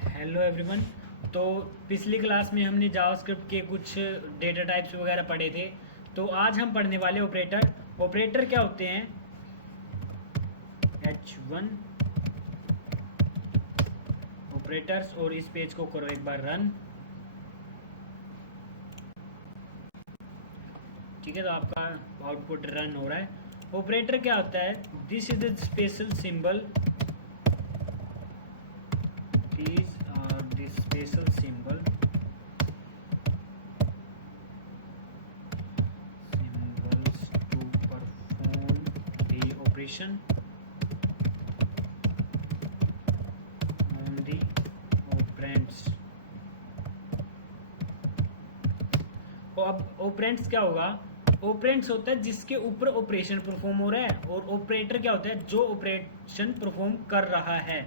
Hello everyone. तो पिछली class में हमने जावास्क्रिप्ट के कुछ डेटा टाइप्स वगैरह पढ़े थे। तो आज हम पढ़ने वाले ऑपरेटर। ऑपरेटर क्या होते हैं? H1 operators. और इस पेज को करो एक बार रन। ठीक है, तो आपका आउटपुट रन हो रहा है। ऑपरेटर क्या होता है? This is the special symbol, these are the special symbols to perform the operation on the operands। और अब ऑपरेंड्स क्या होगा? ऑपरेंड्स होता है जिसके ऊपर ऑपरेशन परफॉर्म हो रहा है, और ऑपरेटर क्या होता है? जो ऑपरेशन परफॉर्म कर रहा है।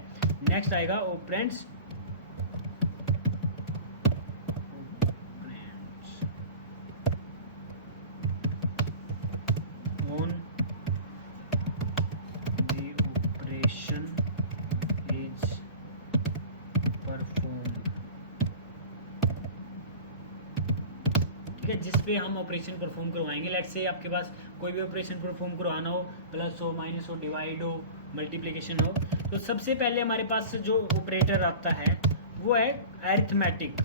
नेक्स्ट आएगा operands. On the operation is perform. ठीक है, जिस पे हम ऑपरेशन परफॉर्म करवाएंगे। लेट्स से आपके पास कोई भी ऑपरेशन परफॉर्म करवाना हो, प्लस हो, माइनस हो, डिवाइड हो, मल्टीप्लिकेशन हो, तो सबसे पहले हमारे पास जो ऑपरेटर आता है वो है अरिथमेटिक।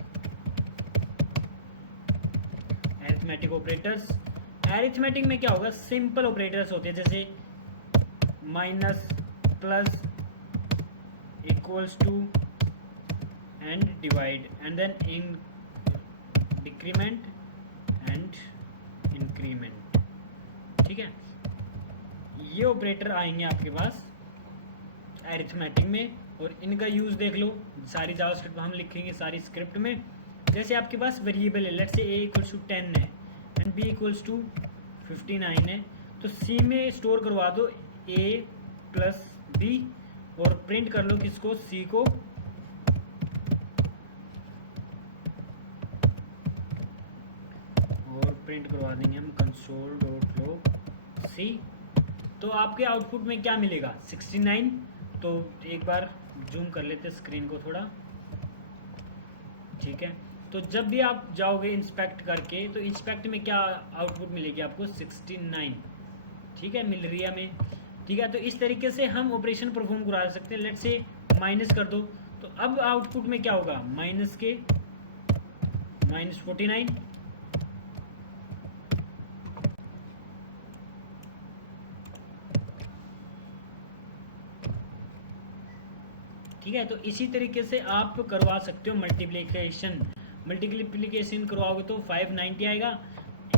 Arithmetic operators. अरिथमेटिक में क्या होगा? सिंपल ऑपरेटर्स होते हैं, जैसे minus, plus, equals to and divide, and then in decrement and increment. ठीक है, ये ऑपरेटर आएंगे आपके पास अरिथमेटिक में, और इनका यूज देख लो। सारी जावास्क्रिप्ट हम लिखेंगे सारी स्क्रिप्ट में। जैसे आपके पास वेरिएबल है, let's say a equals to 10 है एंड b इक्वल्स टू 59 है, तो c में स्टोर करवा दो a प्लस b, और प्रिंट कर लो किसको? c को। और प्रिंट करवा देंगे हम console.log c। तो आपके आउटपुट में क्या मिलेगा? 69। तो एक बार जूम कर लेते स्क्रीन को थोड़ा। ठीक है, तो जब भी आप जाओगे इंस्पेक्ट करके, तो इंस्पेक्ट में क्या आउटपुट मिलेगी आपको? 69। ठीक है, मिल रही है हमें। ठीक है, तो इस तरीके से हम ऑपरेशन परफॉर्म करा सकते हैं। लेट्स से माइनस कर दो, तो अब आउटपुट में क्या होगा? माइनस के -49। ठीक है, तो इसी तरीके से आप करवा सकते हो मल्टीप्लिकेशन। मल्टीप्लिकेशन करवाओगे तो 590 आएगा।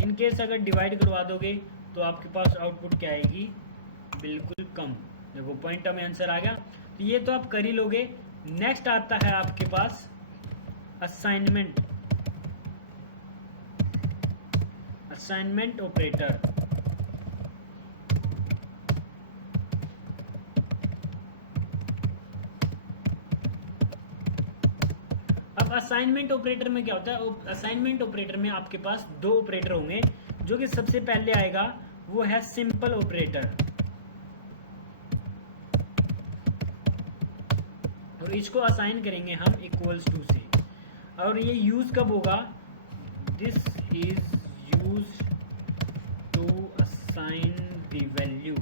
इन केस अगर डिवाइड करवा दोगे तो आपके पास आउटपुट क्या आएगी? बिल्कुल कम। देखो पॉइंट में आंसर आ गया। तो ये तो आप कर ही लोगे। नेक्स्ट आता है आपके पास असाइनमेंट। Assignment operator. अब असाइनमेंट ऑपरेटर में क्या होता है? असाइनमेंट ऑपरेटर में आपके पास दो ऑपरेटर होंगे। जो कि सबसे पहले आएगा वो है सिंपल ऑपरेटर, और इसको असाइन करेंगे हम इक्वल्स टू से। और ये यूज कब होगा? This is use to assign the value.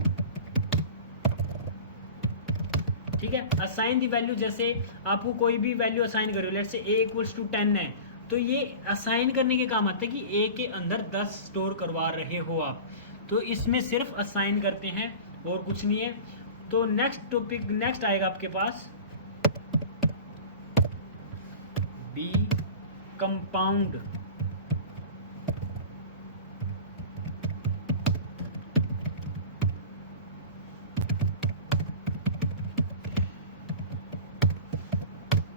ठीक है, असाइन दी वैल्यू, जैसे आपको कोई भी वैल्यू असाइन करो, let's say a equals to 10 है, तो ये असाइन करने के काम आता है कि a के अंदर 10 स्टोर करवा रहे हो आप। तो इसमें सिर्फ असाइन करते हैं और कुछ नहीं है। तो नेक्स्ट टॉपिक, नेक्स्ट आएगा आपके पास b compound.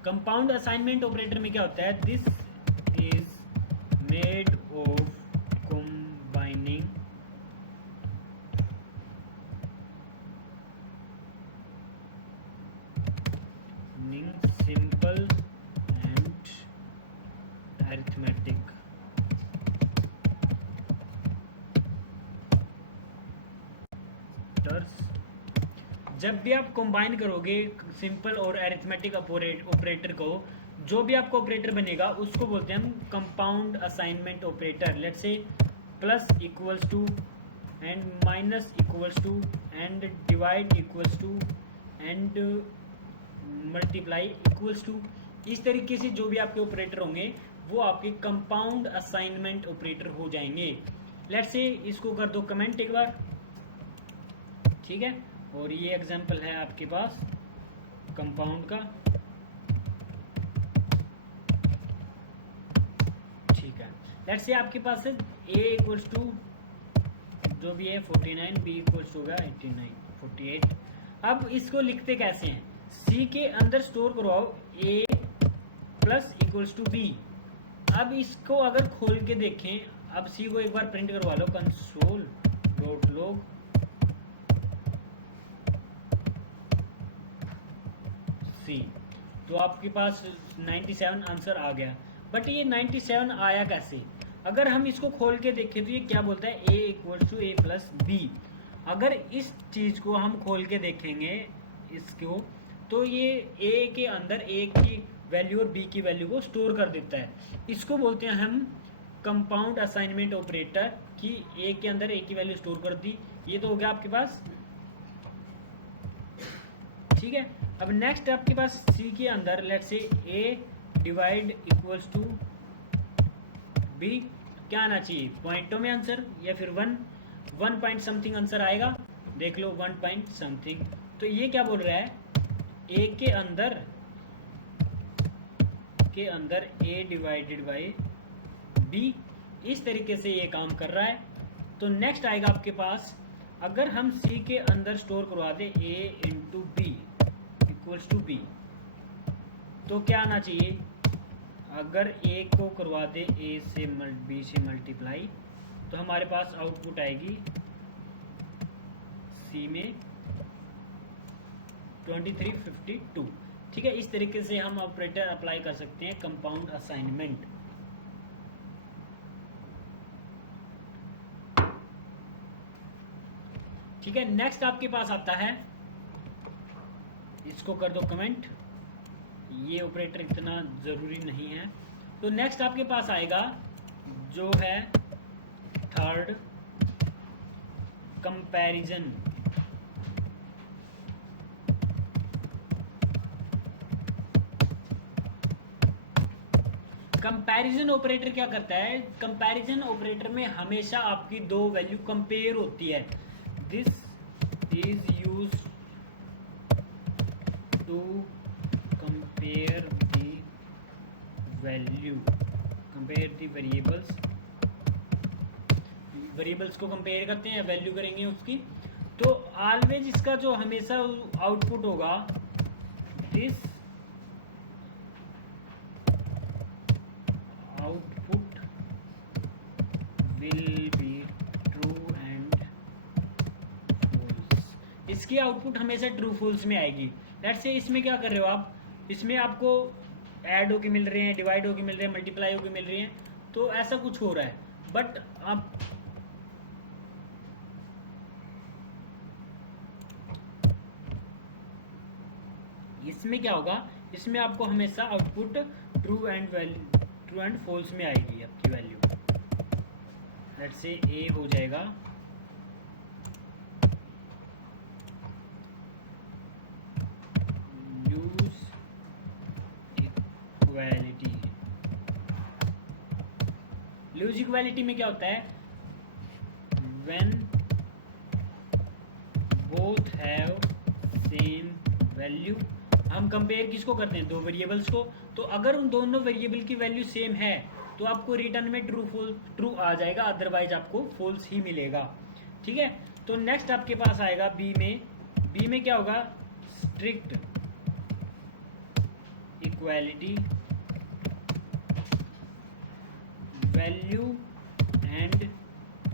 Compound assignment operator में क्या होता है? This is made of combining simple and arithmetic. जब भी आप कंबाइन करोगे सिंपल और एरिथमेटिक ऑपरेटर को, जो भी आपको ऑपरेटर बनेगा उसको बोलते हैं हम compound assignment operator. Let's say plus equals to and minus equals to and divide equals to and multiply equals to. इस तरीके से जो भी आपके ऑपरेटर होंगे वो आपके कंपाउंड असाइनमेंट ऑपरेटर हो जाएंगे। लेट्स से इसको कर दो कमेंट एक बार, ठीक है। और ये एग्जांपल है आपके पास कंपाउंड का, ठीक है। लेट्स से आपके पास है a इक्वल्स टू जो भी है 49, b इक्वल्स होगा 89, 48। अब इसको लिखते कैसे हैं, c के अंदर स्टोर करवाओ a plus equals to b। अब इसको अगर खोल के देखें, अब c को एक बार प्रिंट करवा लो, कंसोल डॉट लॉग c, तो आपके पास 97 आंसर आ गया। बट ये 97 आया कैसे, अगर हम इसको खोल के देखें तो ये क्या बोलता है a equals to a plus b. अगर इस चीज को हम खोल के देखेंगे इसको, तो ये a के अंदर a की वैल्यू और b की वैल्यू को स्टोर कर देता है। इसको बोलते हैं हम कंपाउंड असाइनमेंट ऑपरेटर, कि a के अंदर a की वैल्यू स्टोर कर दी। ये तो हो गया आपके पास, ठीक है। अब नेक्स्ट आपके पास c के अंदर let's say a divide equals to b, क्या आना चाहिए पॉइंटों में आंसर, या फिर 1 पॉइंट समथिंग आंसर आएगा, देख लो 1 पॉइंट समथिंग। तो ये क्या बोल रहा है, a के अंदर a डिवाइडेड बाई b, इस तरीके से ये काम कर रहा है। तो नेक्स्ट आएगा आपके पास, अगर हम c के अंदर स्टोर करवा दे a into b equals to b, तो क्या आना चाहिए, अगर a को करवा दे a से b से मल्टीप्लाई, तो हमारे पास आउटपुट आएगी c में 2352, ठीक है। इस तरीके से हम ऑपरेटर अप्लाई कर सकते हैं कंपाउंड असाइनमेंट। ठीक है, नेक्स्ट आपके पास आता है, इसको कर दो कमेंट, ये ऑपरेटर इतना ज़रूरी नहीं है। तो नेक्स्ट आपके पास आएगा जो है थर्ड, कंपैरिजन। कंपैरिजन ऑपरेटर क्या करता है, कंपैरिजन ऑपरेटर में हमेशा आपकी दो वैल्यू कंपेयर होती है। This is used to compare the value, compare the variables को कंपेयर करते हैं, वैल्यू करेंगे उसकी। तो ऑलवेज इसका जो हमेशा आउटपुट होगा, this output will be true and false. इसकी आउटपुट हमेशा ट्रू फॉल्स में आएगी। लेट्स से इसमें क्या कर रहे हो आप, इसमें आपको ऐड होके मिल रहे हैं, डिवाइड होके मिल रहे हैं, मल्टीप्लाई होके मिल रही हैं, तो ऐसा कुछ हो रहा है। बट अब इसमें क्या होगा, इसमें आपको हमेशा आउटपुट ट्रू एंड फॉल्स में आएगी आपकी वैल्यू। लेट्स से ए हो जाएगा यूज इक्वालिटी। लूज इक्वालिटी में क्या होता है, when both have same value. हम कंपेयर किसको करते हैं, दो वेरिएबल्स को। तो अगर उन दोनों वेरिएबल की वैल्यू सेम है तो आपको रिटर्न में ट्रू आ जाएगा, अदरवाइज आपको फॉल्स ही मिलेगा। ठीक है, तो नेक्स्ट आपके पास आएगा बी में क्या होगा, strict equality, value and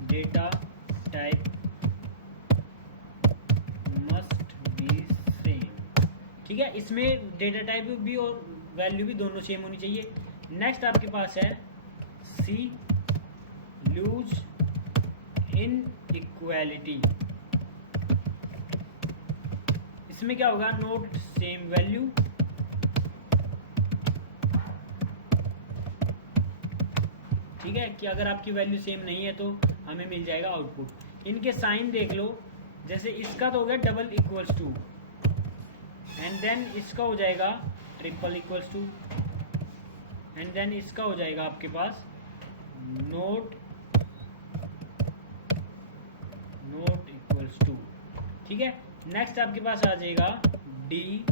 data type must be same. ठीक है, इसमें डेटा टाइप भी और वैल्यू भी दोनों सेम होनी चाहिए। नेक्स्ट आपके पास है सी, लूज इन इक्वालिटी, इसमें क्या होगा, नोट सेम वैल्यू, ठीक है, कि अगर आपकी वैल्यू सेम नहीं है तो हमें मिल जाएगा आउटपुट। इनके साइन देख लो, जैसे इसका तो हो गया double equals to, and then इसका हो जाएगा triple equals to, and then इसका हो जाएगा आपके पास नोट इक्वल्स टू, ठीक है। नेक्स्ट आपके पास आ जाएगा डी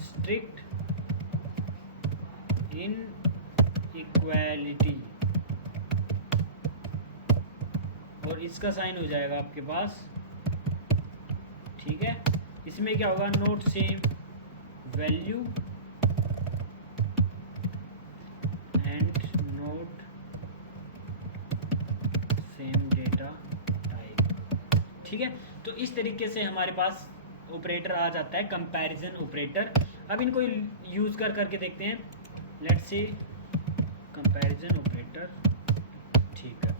स्ट्रिक्ट इन इक्वालिटी, और इसका साइन हो जाएगा आपके पास, ठीक है। इसमें क्या होगा, note same value and note same data type, ठीक है। तो इस तरीके से हमारे पास ऑपरेटर आ जाता है, कंपैरिजन ऑपरेटर। अब इनको यूज़ करके देखते हैं। लेट्स से कंपैरिजन ऑपरेटर, ठीक है,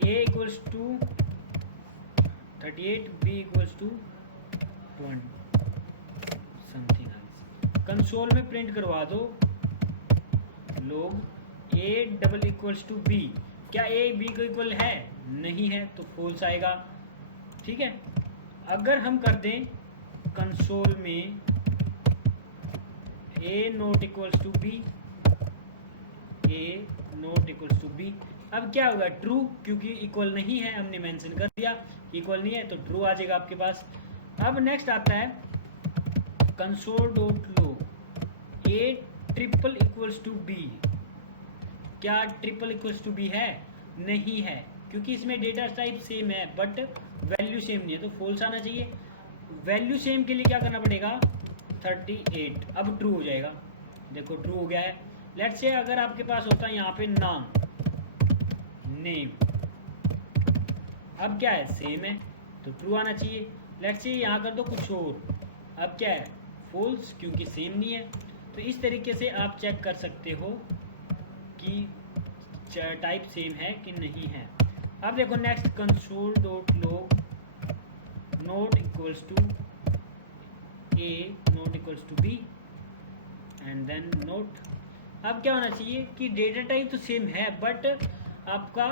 a equals to 38, b equals to 20 something else. Console में प्रिंट करवा दो लोग a double equals to b, क्या a b को इक्वल है, नहीं है तो फॉल्स आएगा, ठीक है। अगर हम कर दें कंसोल में a not equals to b, a not equals to b, अब क्या होगा, ट्रू, क्योंकि इक्वल नहीं है, हमने मेंशन कर दिया इक्वल नहीं है तो ट्रू आ जाएगा आपके पास। अब नेक्स्ट आता है console dot log a triple equals to b, क्या ट्रिपल इक्वल्स टू b है, नहीं है, क्योंकि इसमें डेटा टाइप सेम है बट वैल्यू सेम नहीं है, तो फॉल्स आना चाहिए। वैल्यू सेम के लिए क्या करना पड़ेगा, 38, अब ट्रू हो जाएगा, देखो ट्रू हो गया है। लेट्स से अगर आपके पास होता है यहाँ पे नाम, नेम, अब क्या है, सेम है तो ट्रू आना चाहिए। लेट्स से यहाँ कर दो कुछ और, अब क्या है, फॉल्स, क्योंकि सेम नहीं है। तो इस तरीके से आप चेक कर सकते हो कि टाइप सेम है कि नहीं है। अब देखो next, console dot log not equals to a not equals to b and then not. अब क्या होना चाहिए कि डेटा टाइप तो सेम है बट आपका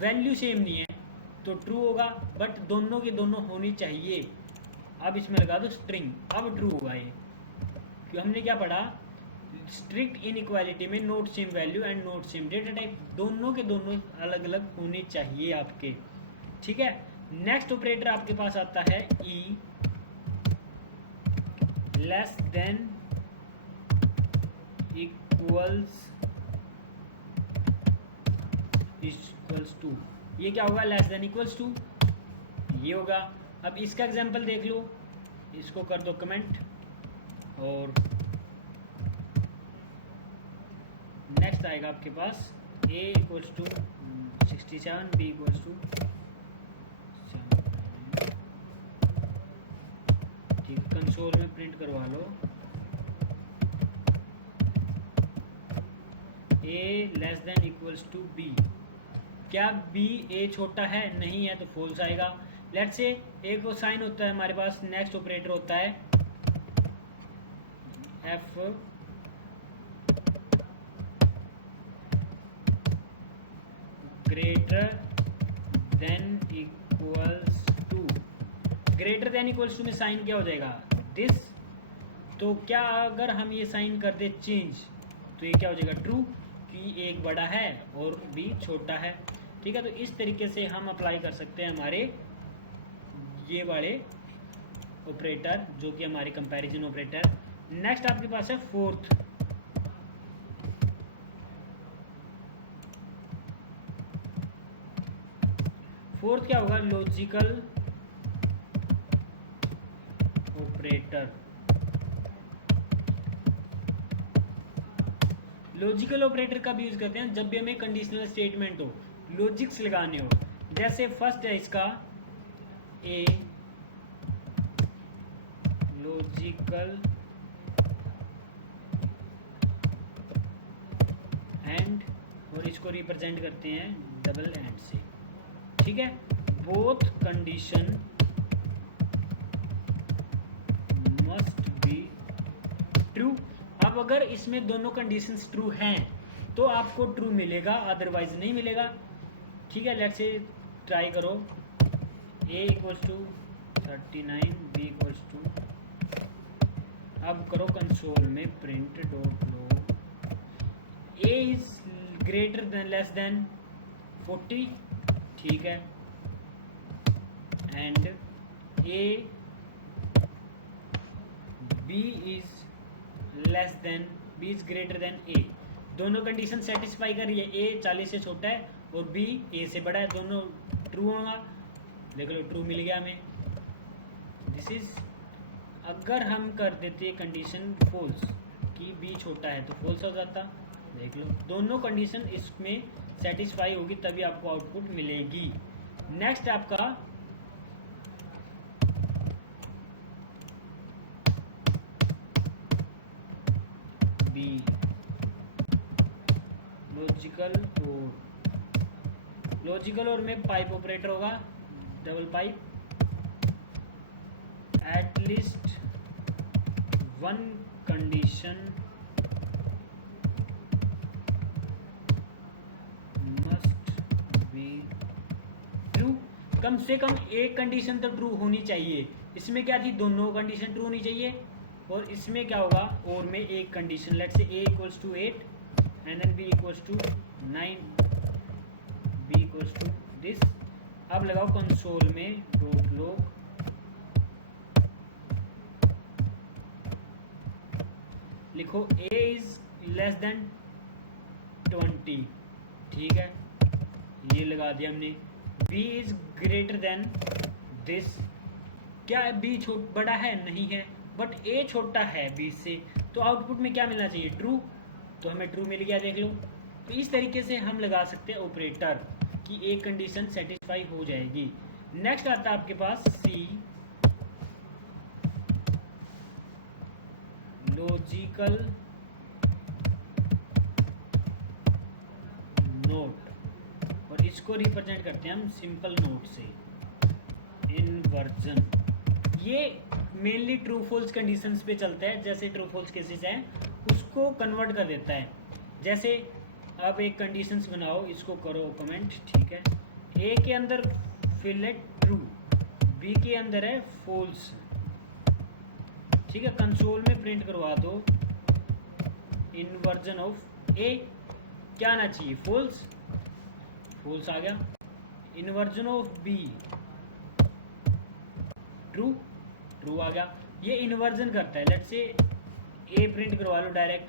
वैल्यू सेम नहीं है, तो ट्रू होगा, बट दोनों के दोनों होनी चाहिए। अब इसमें लगा दो स्ट्रिंग, अब ट्रू होगा ये, क्योंकि हमने क्या पढ़ा, स्ट्रिक्ट इनइक्वालिटी में note same value and note same data type, दोनों के दोनों अलग अलग होने चाहिए आपके, ठीक है। नेक्स्ट ऑपरेटर आपके पास आता है ई लेस देन इक्वल्स टू, ये क्या होगा, लेस देन इक्वल्स टू, ये होगा। अब इसका एग्जांपल देख लो, इसको कर दो कमेंट, और नेक्स्ट आएगा आपके पास a equals to 67, b equals to 7, ठीक, कंसोल में प्रिंट करवा लो a less than equals to b, क्या b a छोटा है, नहीं है तो फॉल्स आएगा। लेट्स से a को साइन होता है हमारे पास, नेक्स्ट ऑपरेटर होता है f greater than equals to, greater than equals to में साइन क्या हो जाएगा, दिस, तो क्या अगर हम ये साइन कर दे चेंज, तो ये क्या हो जाएगा, ट्रू, कि एक बड़ा है और b छोटा है, ठीक है। तो इस तरीके से हम अप्लाई कर सकते हैं हमारे ये वाले ऑपरेटर, जो कि हमारे कंपैरिजन ऑपरेटर। नेक्स्ट आपके पास है फोर्थ, फोर्थ क्या होगा, लॉजिकल ऑपरेटर। लॉजिकल ऑपरेटर कब यूज करते हैं, जब भी हमें कंडीशनल स्टेटमेंट हो, लॉजिक्स लगाने हो। जैसे फर्स्ट है इसका ए लॉजिकल एंड, और इसको रिप्रेजेंट करते हैं डबल एंड से, ठीक है। बोथ कंडीशन अगर इसमें दोनों कंडीशंस ट्रू हैं तो आपको ट्रू मिलेगा, अदरवाइज नहीं मिलेगा। ठीक है, लेट्स से ट्राई करो। a equals to 39, b equals to, अब करो कंसोल में print dot log a is greater than less than 40, ठीक है, and a b is less than, b is greater than a। दोनों कंडीशन सेटिस्फाई कर रही है, a 40 से छोटा है और b a से बड़ा है, दोनों ट्रू होगा। देख लो ट्रू मिल गया हमें। दिस इज, अगर हम कर देते कंडीशन फॉल्स कि b छोटा है तो फॉल्स हो जाता। देख लो दोनों कंडीशन इसमें सेटिस्फाई होगी तभी आपको आउटपुट मिलेगी। नेक्स्ट आपका बी, लॉजिकल और में पाइप ऑपरेटर होगा, double pipe, at least one condition must be true. कम से कम एक कंडीशन तो ट्रू होनी चाहिए। इसमें क्या थी, दोनों कंडीशन ट्रू होनी चाहिए, और इसमें क्या होगा, और में एक condition, let's say a equals to 8 and then b equals to 9, b equals to this. अब लगाओ कंसोल में डॉट लॉग लिखो a इज लेस देन 20, ठीक है, ये लगा दिया हमने। b is greater than this, क्या b बड़ा है, नहीं है, बट a छोटा है b से, तो आउटपुट में क्या मिलना चाहिए, ट्रू, तो हमें ट्रू मिल गया। देख लो, तो इस तरीके से हम लगा सकते हैं ऑपरेटर कि एक कंडीशन सेटिस्फाई हो जाएगी। नेक्स्ट आता है आपके पास सी, लॉजिकल नोट, और इसको रिप्रेजेंट करते हैं हम सिंपल नोट से, इनवर्जन। ये मेनली ट्रू फॉल्स कंडीशंस पे चलता है, जैसे ट्रू फॉल्स केसेस हैं उसको कन्वर्ट कर देता है। जैसे अब एक कंडीशंस बनाओ, इसको करो कमेंट, ठीक है, ए के अंदर फिल है ट्रू, बी के अंदर है फॉल्स, ठीक है, कंसोल में प्रिंट करवा दो इनवर्जन ऑफ ए, क्या आना चाहिए, फॉल्स, फॉल्स आ गया। Inversion of B true, true आ गया। ये इन्वर्जन करता है, लेट्स से ए प्रिंट करवा लो डायरेक्ट,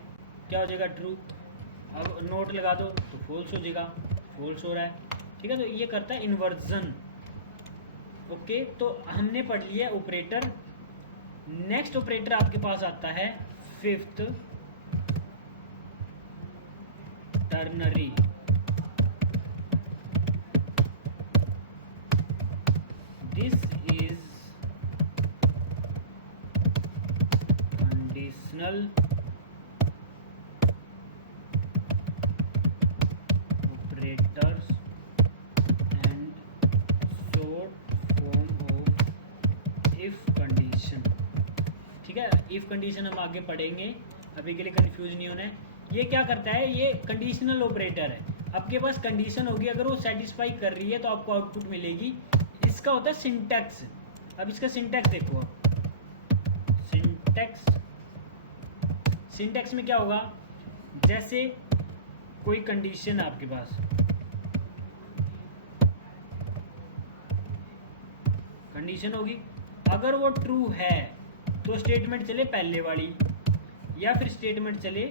क्या हो जाएगा, ट्रू। अब नोट लगा दो तो फॉल्स हो जाएगा, फॉल्स हो रहा है, ठीक है, तो ये करता है इन्वर्जन। ओके, तो हमने पढ़ लिया ऑपरेटर। नेक्स्ट ऑपरेटर आपके पास आता है fifth, ternary. This is conditional operators and short form of if condition, ठीक है। इफ कंडीशन हम आगे पढ़ेंगे, अभी के लिए कंफ्यूज नहीं होना है। ये क्या करता है, ये कंडीशनल ऑपरेटर है। आपके पास कंडीशन होगी, अगर वो सेटिस्फाई कर रही है तो आपको आउटपुट मिलेगी। इसका होता है सिंटैक्स। अब इसका सिंटैक्स देखो, अब सिंटैक्स में क्या होगा, जैसे कोई कंडीशन है आपके पास, कंडीशन होगी, अगर वो ट्रू है तो स्टेटमेंट चले पहले वाली, या फिर स्टेटमेंट चले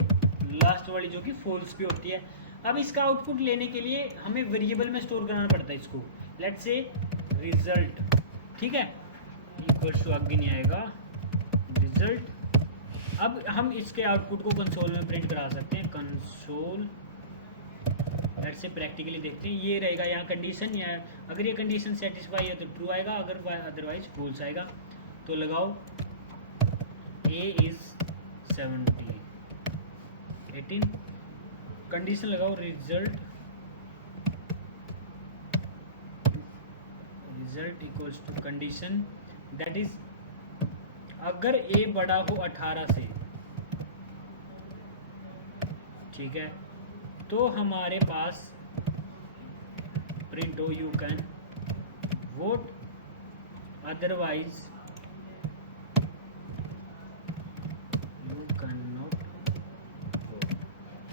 लास्ट वाली जो कि फॉल्स भी होती है। अब इसका आउटपुट लेने के लिए हमें वेरिएबल में स्टोर करना पड़ता है इसको, लेट्स से रिजल्ट, ठीक है, इक्वल्स टू आगे नहीं आएगा रिजल्ट। अब हम इसके आउटपुट को कंसोल में प्रिंट करा सकते हैं, कंसोल, लेट्स से प्रैक्टिकली देखते हैं, ये रहेगा यहाँ कंडीशन, या अगर ये कंडीशन सेटिस्फाई है तो ट्रू आएगा, अगर अदरवाइज फॉल्स आएगा। तो लगाओ a इज 70, 18, कंडीशन लगाओ result equals to condition that is, अगर a बड़ा हो 18 से, ठीक है, तो हमारे पास प्रिंट हो you can vote, otherwise you can not vote.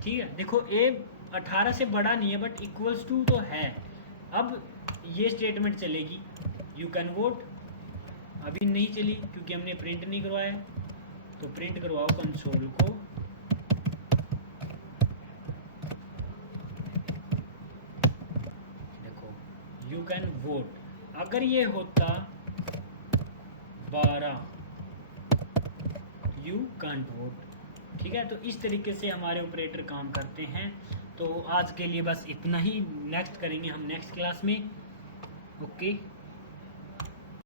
ठीक है, देखो ए 18 से बड़ा नहीं है बट इक्वल्स टू तो है। अब ये स्टेटमेंट चलेगी, यू कैन वोट अभी नहीं चली क्योंकि हमने प्रिंट नहीं करवाया, तो प्रिंट करवाओ कंसोल को। देखो यू कैन वोट, अगर ये होता 12 यू कैंट वोट। ठीक है, तो इस तरीके से हमारे ऑपरेटर काम करते हैं। तो आज के लिए बस इतना ही, नेक्स्ट करेंगे हम नेक्स्ट क्लास में। ओके।